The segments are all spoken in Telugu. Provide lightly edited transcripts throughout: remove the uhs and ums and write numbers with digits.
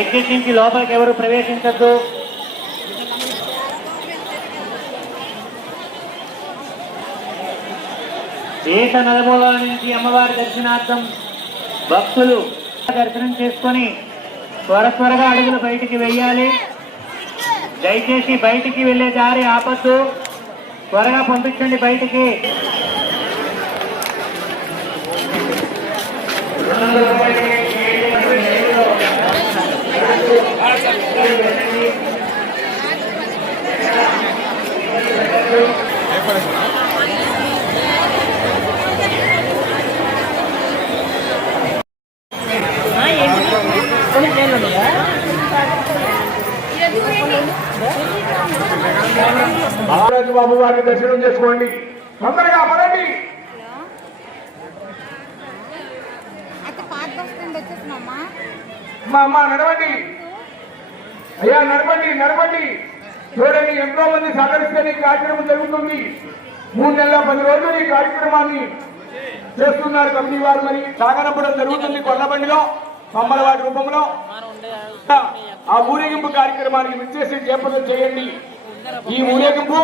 ఎగ్జిట్ నుంచి లోపలికి ఎవరు ప్రవేశించద్దు. దేశ నలుమూలల నుంచి అమ్మవారి దర్శనార్థం భక్తులు దర్శనం చేసుకొని త్వరగా అడుగులు బయటికి వెయ్యాలి. దయచేసి బయటికి వెళ్లే దారి ఆపద్దు, త్వరగా పంపించండి బయటికి. బాబు వారిని దర్శనం చేసుకోండి. తొందరగా పడండి. అమ్మ నడవండి, అయ్యా నడవండి. చూడండి, ఎంతో మంది సహకరిస్తే ఈ కార్యక్రమం జరుగుతుంది. 3 నెలల 10 రోజులు ఈ కార్యక్రమాన్ని చేస్తున్నారు కమిటీ వారు. మరి సాగనంపడం జరుగుతుంది కొండబండిలో అమ్మవారి రూపంలో. ఆ ఊరేగింపు కార్యక్రమానికి విచ్చేసి జయప్రదం చేయండి. ఈ ఊరేగింపు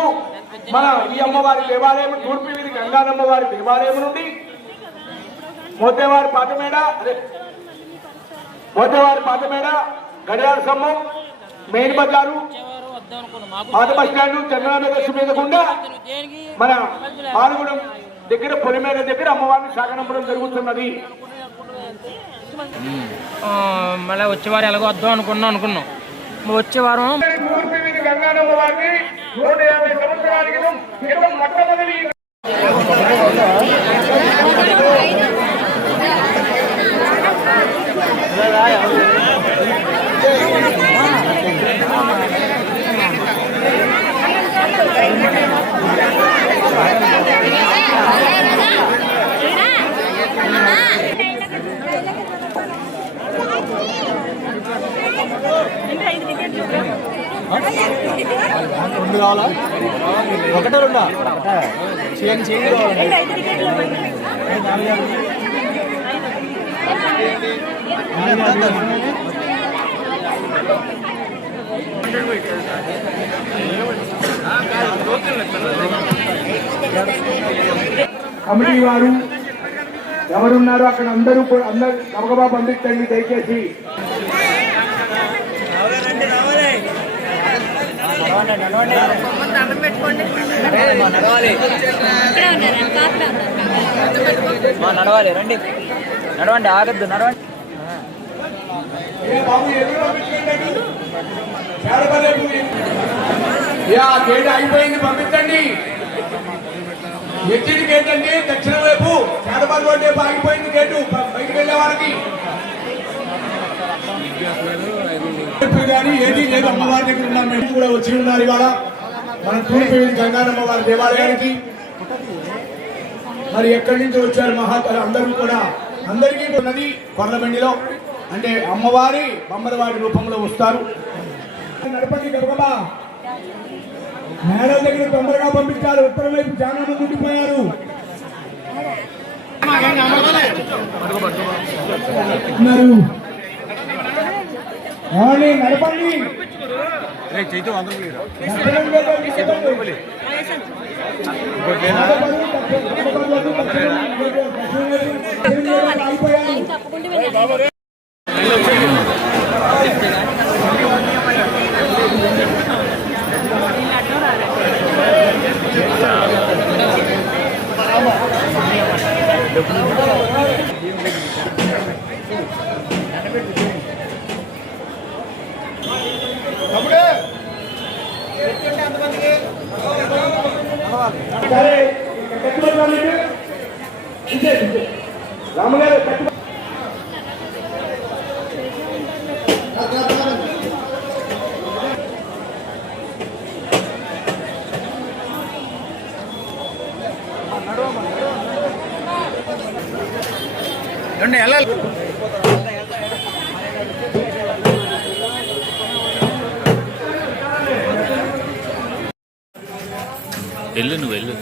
మన ఈ అమ్మవారి దేవాలయం తూర్పు వీధి గంగానమ్మవారి దేవాలయం నుండి మోతేవారి పాతమేడ గడియార స్తంభం, మెయిన్ బజారు, పాత బస్ స్టాండ్, చంద్రనాథ మీద గుండా మన పాలగూడెం దగ్గర పొలిమేర దగ్గర అమ్మవారిని సాగనంపడం జరుగుతున్నది. మళ్ళీ వచ్చేవారు ఎలాగో వద్దాం అనుకున్నాం. వచ్చే వారం గంగానమ్మ వారిని 150 సంవత్సరాల క్రితం మొట్టమొదటి రెండు కావాలా? ఒకటే రెండా? కమిటీ వారు ఎవరున్నారు అక్కడ అందరూ గబగబా పంపించండి దయచేసి. నడవాలి, రండి, నడవండి, ఆగద్దు, నడవండి. గేట్ అయిపోయింది, పంపించండి. ఎగ్జిట్ గేట్ అండి, దక్షిణం వైపు చేతపల్లి రోడ్ వైపు ఆగిపోయింది గేటు. బయటకు వెళ్ళే వారికి కానీ ఏది లేదు. అమ్మవారి దగ్గర ఉన్న మెట్లు కూడా వచ్చి ఉన్నారు ఇవాళ మన తూర్పు గంగానమ్మ వారి దేవాలయానికి. మరి ఎక్కడి నుంచి వచ్చారు మహాతలు అందరూ కూడా, అందరికీ ఉన్నది కొర్లబండిలో. అంటే అమ్మవారి బొమ్మలవారి రూపంలో వస్తారు. నడపండి గబగబా, మేడం దగ్గర తొందరగా పంపించారు. ఉత్తరం వైపు చాలా మంది ఉండిపోయారు. నడపండి. రామగారు ఎలా వెళ్ళు నువ్వు వెళ్ళు